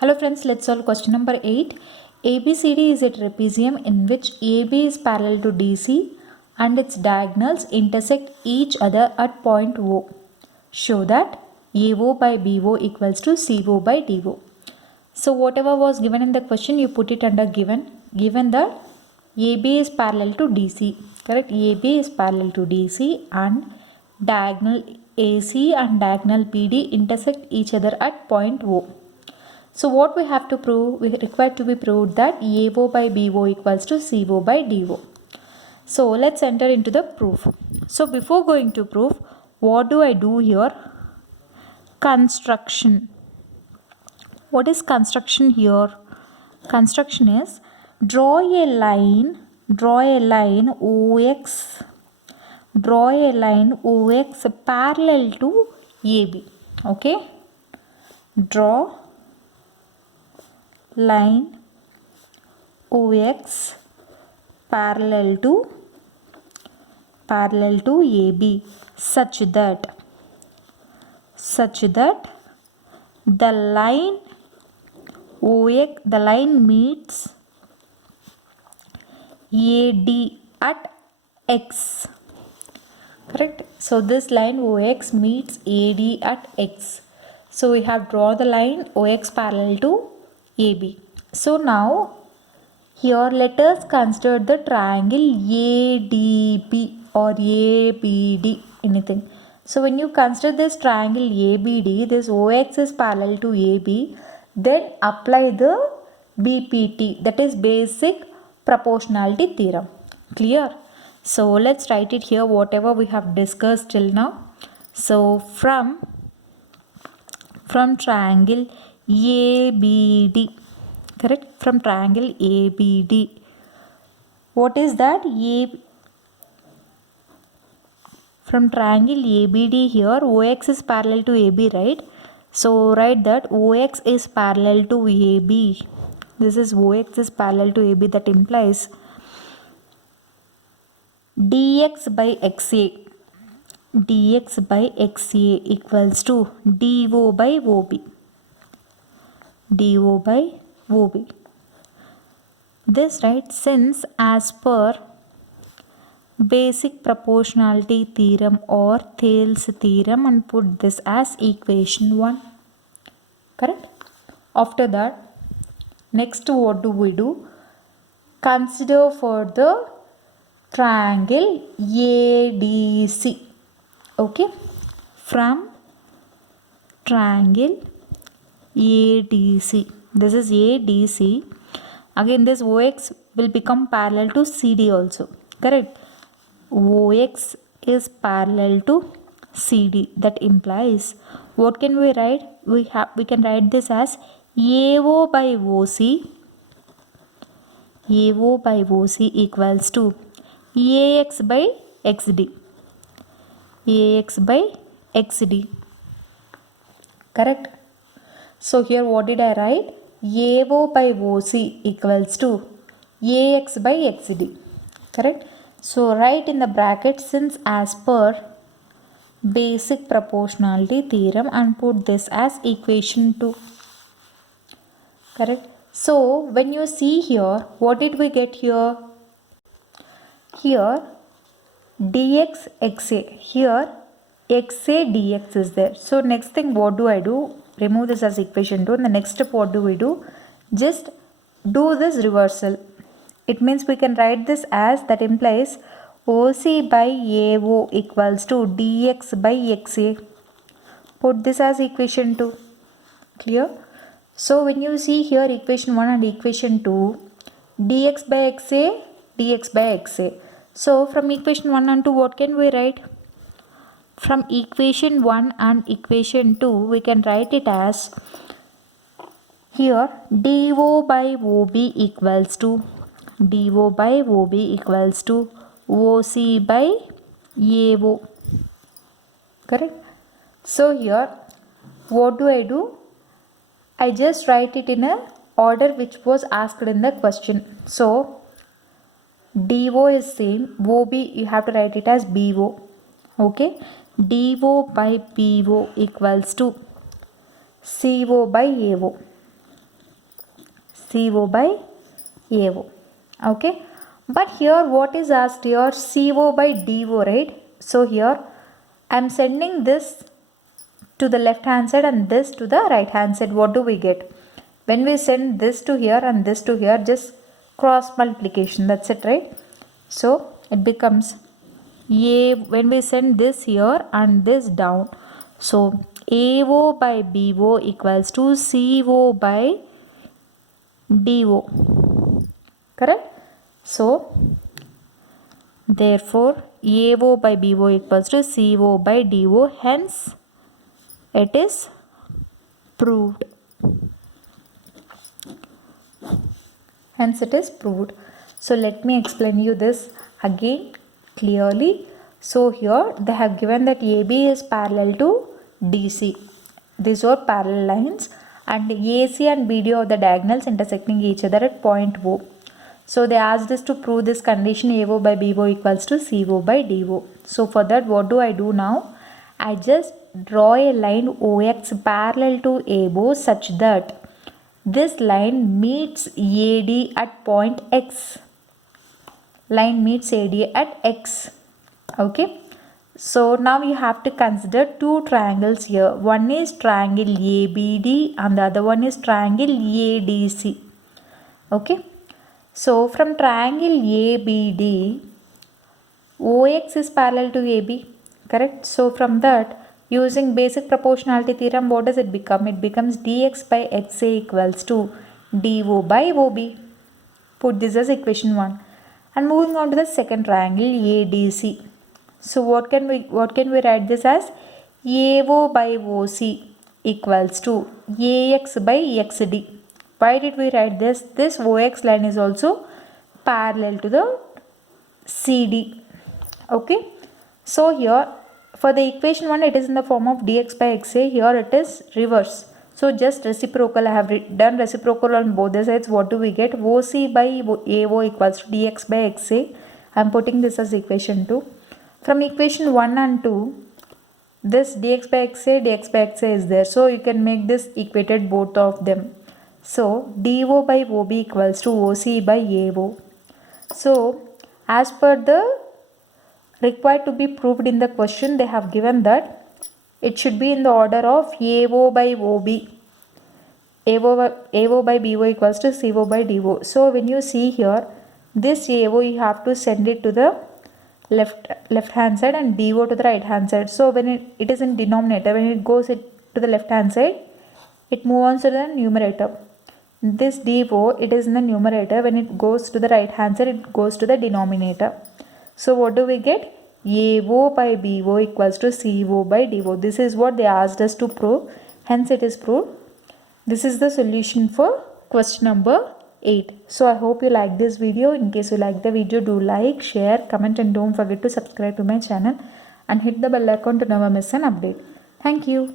Hello friends, let's solve question number 8. ABCD is a trapezium in which AB is parallel to DC and its diagonals intersect each other at point O. Show that AO by BO equals to CO by DO. So whatever was given in the question, you put it under given. Given that AB is parallel to DC, correct? AB is parallel to DC and diagonal AC and diagonal PD intersect each other at point O. So what we have to prove, we require to be proved that AO by BO equals to CO by DO. So let's enter into the proof. So before going to proof, what do I do here? Construction. What is construction here? Construction is draw a line OX, parallel to AB. Okay, draw line OX parallel to AB such that the line OX, the line meets AD at X. Correct? So this line OX meets AD at X. So we have draw the line OX parallel to AB. So now here let us consider the triangle ADB or ABD, anything. So when you consider this triangle ABD, this OX is parallel to AB, then apply the BPT, that is basic proportionality theorem. Clear? So let's write it here, whatever we have discussed till now. So from triangle ABD, correct? From triangle ABD, what is that? From triangle ABD here, OX is parallel to AB, right? So write that OX is parallel to AB. This is OX is parallel to AB. That implies dx by XA equals to DO by OB. This, right, since as per basic proportionality theorem or Thales theorem, and put this as equation 1. Correct? After that, next what do we do? Consider for the triangle ADC. Okay? From triangle ADC. This is ADC. Again, this OX will become parallel to CD also. Correct? OX is parallel to CD. That implies, what can we write? We can write this as AO by OC equals to AX by XD. Correct? So here what did I write? AO by OC equals to AX by XD. Correct? So write in the bracket since as per basic proportionality theorem and put this as equation 2. Correct? So when you see here, what did we get here? Here dx xa. Here xa dx is there. So next thing what do I do? Remove this as equation 2. And the next step what do we do? Just do this reversal. It means we can write this as, that implies OC by AO equals to dx by xa. Put this as equation 2. Clear? So when you see here equation 1 and equation 2, dx by xa. So from equation 1 and 2, what can we write? From equation 1 and equation 2, we can write it as here DO by OB equals to OC by AO. Correct? So here what do? I just write it in a order which was asked in the question. So DO is same, OB you have to write it as BO. Okay, DO by BO equals to CO by AO. CO by AO. Okay, but here what is asked here, CO by DO, right? So here I am sending this to the left hand side and this to the right hand side. What do we get? When we send this to here and this to here, just cross multiplication, that's it, right? So it becomes A, when we send this here and this down, so AO by BO equals to CO by DO, correct? So therefore AO by BO equals to CO by DO, hence it is proved. Hence it is proved. So let me explain you this again clearly. So here they have given that AB is parallel to DC. These are parallel lines and AC and BD are the diagonals intersecting each other at point O. So they asked us to prove this condition AO by BO equals to CO by DO. So for that, what do I do now? I just draw a line OX parallel to AO such that this line meets AD at point X. Line meets AD at X. Okay. So now you have to consider two triangles here. One is triangle ABD and the other one is triangle ADC. Okay. So from triangle ABD, OX is parallel to AB, correct? So from that, using basic proportionality theorem, what does it become? It becomes dx by xa equals to do by OB. Put this as equation 1. And moving on to the second triangle ADC. So what can we write this as? AO by OC equals to AX by XD. Why did we write this? This OX line is also parallel to the CD. Okay. So here for the equation 1, it is in the form of dx by xa. Here it is reverse. So just reciprocal. I have done reciprocal on both the sides. What do we get? OC by AO equals to dx by xa. I am putting this as equation 2. From equation 1 and 2, this dx by xa is there. So you can make this equated both of them. So DO by OB equals to OC by AO. So as per the required to be proved in the question, they have given that it should be in the order of AO by OB. AO by BO equals to CO by DO. So when you see here, this AO you have to send it to the left hand side and DO to the right hand side. So when it is in denominator, when it goes to the left hand side, it moves on to the numerator. This DO, it is in the numerator. When it goes to the right hand side, it goes to the denominator. So what do we get? AO by BO equals to CO by DO. This is what they asked us to prove. Hence it is proved. This is the solution for question number 8. So I hope you like this video. In case you like the video, do like, share, comment and don't forget to subscribe to my channel and hit the bell icon to never miss an update. Thank you.